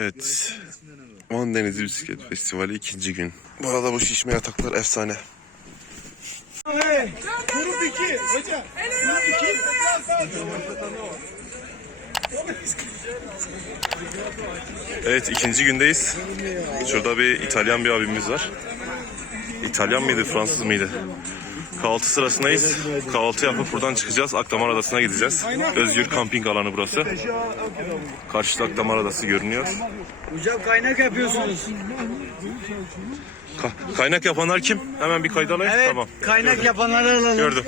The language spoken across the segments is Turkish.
Evet. Van Denizi Bisiklet Festivali ikinci gün. Bu arada bu şişme yataklar efsane. Grup 2 hocam. Grup 2. Evet ikinci gündeyiz. Şurada bir İtalyan bir abimiz var. İtalyan mıydı Fransız mıydı? Kahvaltı sırasındayız. Kahvaltı yapıp buradan çıkacağız. Akdamar Adası'na gideceğiz. Özgür kamping alanı burası. Karşıda Akdamar Adası görünüyor. Hocam kaynak yapıyorsunuz. Ka- kaynak yapanlar kim? Hemen bir kayda alayım. Evet Tamam. kaynak yapanları alalım. Gördüm.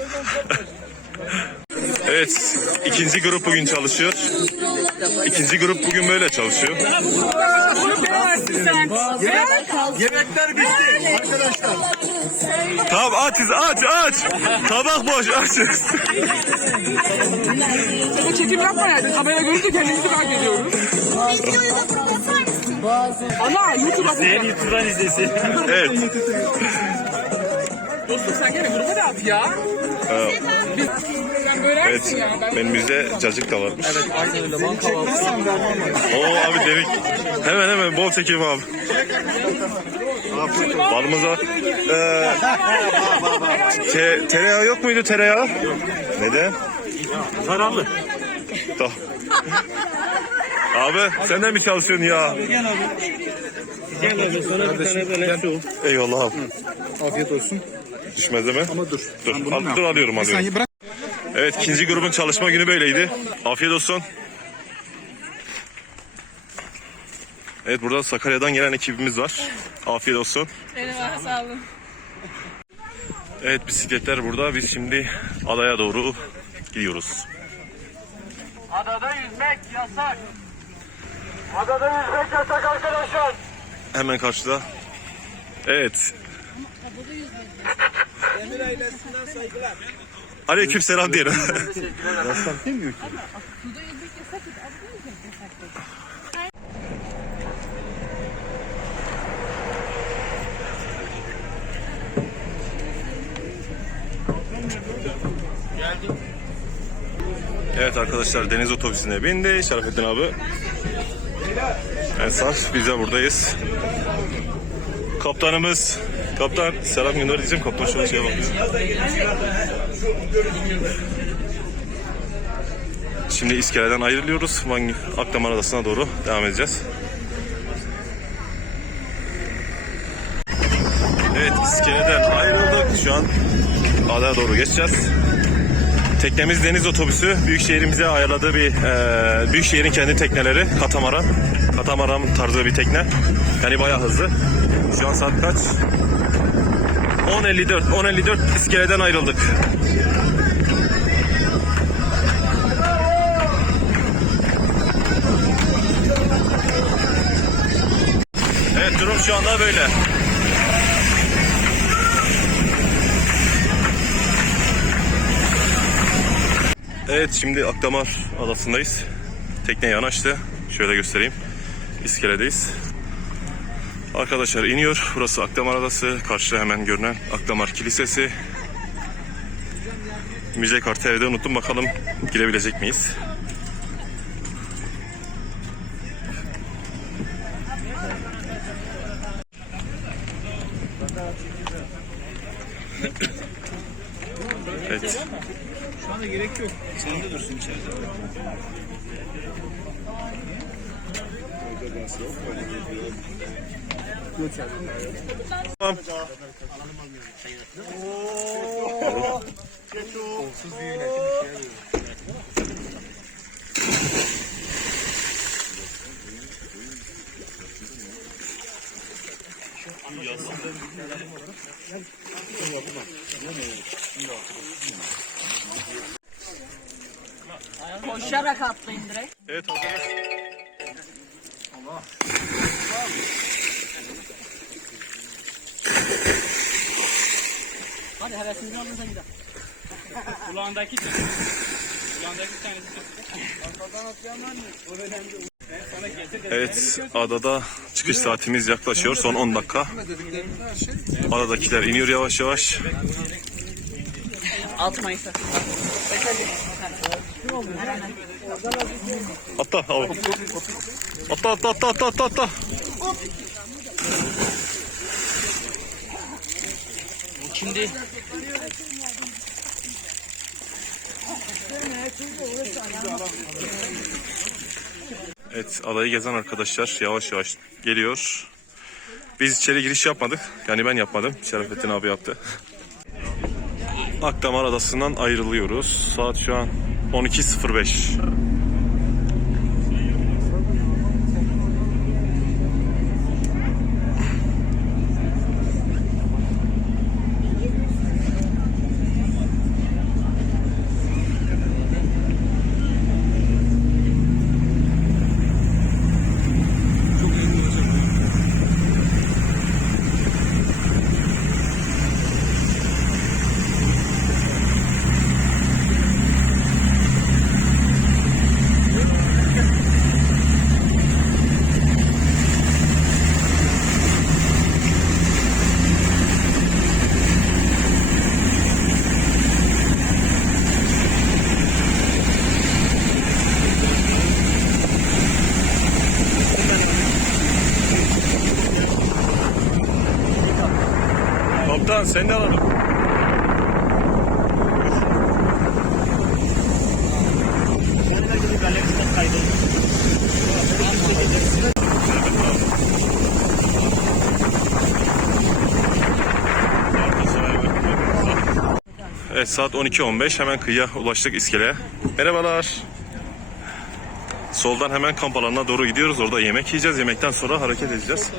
Evet, ikinci grup bugün çalışıyor. İkinci grup bugün böyle çalışıyor. Yemekler bitti arkadaşlar. Tamam açız aç aç. Tabak boş açız. Sana çekim yapmayaydın. Kamera görünce kendimizi fark ediyoruz. Videoyu da burada atar mısın? Ana YouTube'a Seni YouTube'dan izlesin. Evet. Dostum sen gene gruba da at ya. Evet. Menümüzde cacık da varmış. Aynen öyle. Man kahvaltısı. Oo abi dedik. Hemen hemen bol çekim abi. Balımıza. Ee, te, tereyağı yok muydu tereyağı? Neden? Zararlı. Tamam. Abi sen de mi çalışıyorsun ya? Gel abi. Gel abi sonra bir tane böyle su. Eyvallah abi. Afiyet olsun. Düşmez değil mi? Ama dur. Dur, al, dur alıyorum alıyorum. saniye bırak. Evet ikinci grubun çalışma günü böyleydi. Afiyet olsun. Evet burada Sakarya'dan gelen ekibimiz var. Afiyet olsun. Merhaba, sağ olun. Evet bisikletler burada. Biz şimdi adaya doğru gidiyoruz. Adada yüzmek yasak. Adada yüzmek yasak arkadaşlar. Hemen karşıda. Evet. Emir ailesinden saygılar. Aleyküm selam diyelim. Yasak demiyor ki. evet arkadaşlar deniz otobüsüne bindi. Şerafettin abi. Ensar biz de buradayız. Kaptanımız. Kaptan selam gönder diyeceğim. Kaptan şu an şeye bakıyor. Şimdi iskeleden ayrılıyoruz. Van Akdamar Adası'na doğru devam edeceğiz. Evet iskeleden ayrıldık. Şu an adaya doğru geçeceğiz. Teknemiz deniz otobüsü. Büyükşehir'imize ayarladığı bir e, Büyükşehir'in kendi tekneleri. Katamaran. Katamaran tarzı bir tekne. Yani bayağı hızlı. Şu an saat kaç? 10.54. 10.54 iskeleden ayrıldık. Evet durum şu anda böyle. Evet şimdi Akdamar adasındayız. Tekne yanaştı. Şöyle göstereyim. İskeledeyiz. Arkadaşlar iniyor. Burası Akdamar Adası. Karşıda hemen görünen Akdamar Kilisesi. Müze kartı evde unuttum. Bakalım girebilecek miyiz? Evet. Şu anda gerek yok. Sen de dursun içeride. Koşarak atlayın direkt. Evet hazırız. Hadi hevesimizi alın da gidelim. Kulağındaki Kulağındaki tanesi Evet adada çıkış saatimiz yaklaşıyor. Son 10 dakika. Adadakiler iniyor yavaş yavaş. Atmayın sakın. Atla abi. Atla atla atla atla atla atla. Şimdi Evet adayı gezen arkadaşlar yavaş yavaş geliyor. Biz içeri giriş yapmadık. Yani ben yapmadım. Şerefettin abi yaptı. Akdamar Adası'ndan ayrılıyoruz. Saat şu an 12.05. Kaptan seni alalım. Evet saat 12.15 hemen kıyıya ulaştık iskeleye. Merhabalar. Soldan hemen kamp alanına doğru gidiyoruz. Orada yemek yiyeceğiz. Yemekten sonra hareket edeceğiz.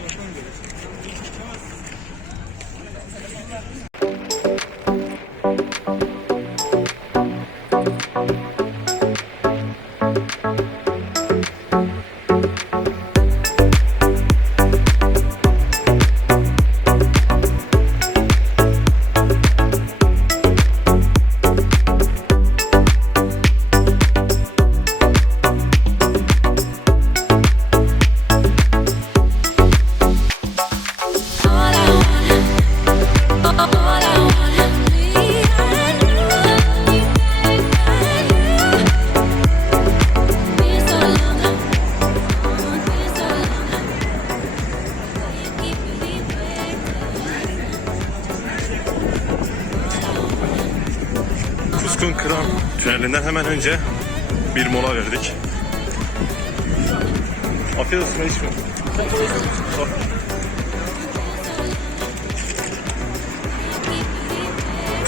Tünelinden hemen önce bir mola verdik. Afiyet olsun içme.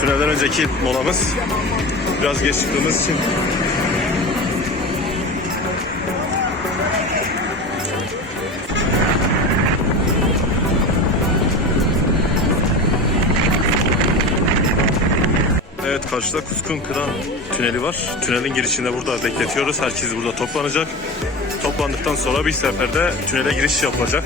Tünelden önceki molamız biraz geç çıktığımız için karşıda Kuskun Kıran tüneli var. Tünelin girişinde burada bekletiyoruz. Herkes burada toplanacak. Toplandıktan sonra bir seferde tünele giriş yapılacak.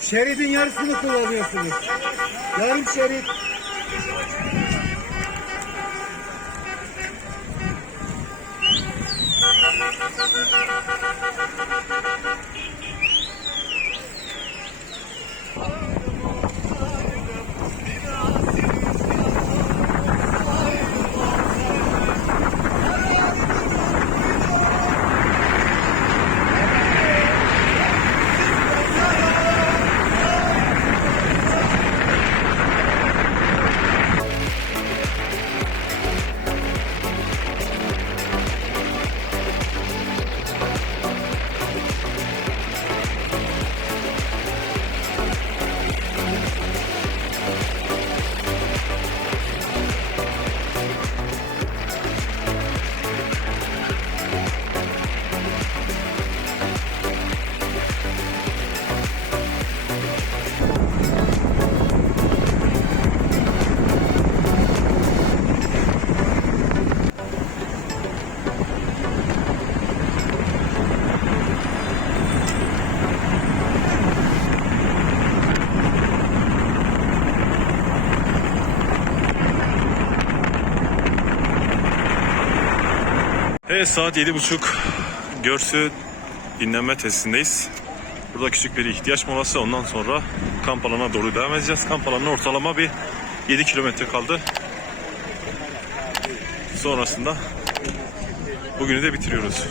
Şeridin yarısını kullanıyorsunuz. Yarım şerit. Evet saat yedi buçuk. Görsü dinlenme tesisindeyiz. Burada küçük bir ihtiyaç molası. Ondan sonra kamp alanına doğru devam edeceğiz. Kamp alanına ortalama bir 7 kilometre kaldı. Sonrasında bugünü de bitiriyoruz.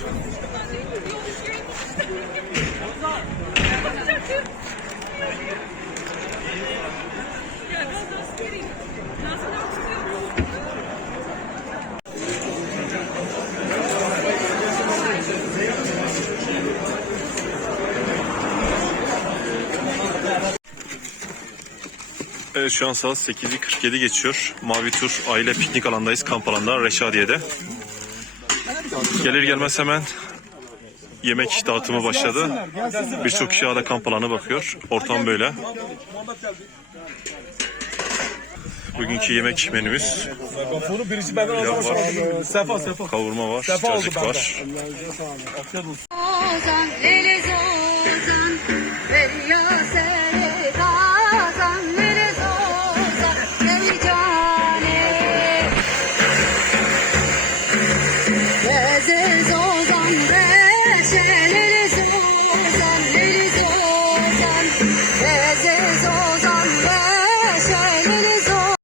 Evet şu an saat 8'i 47 geçiyor. Mavi Tur aile piknik alandayız. Kamp alanında Reşadiye'de. Gelir gelmez hemen yemek dağıtımı başladı. Birçok kişi hala kamp alanı bakıyor. Ortam böyle. Bugünkü yemek menümüz Gafur'un var, Sefa sefa. kavurma var, Sefa cacık var. Leliz Ozan,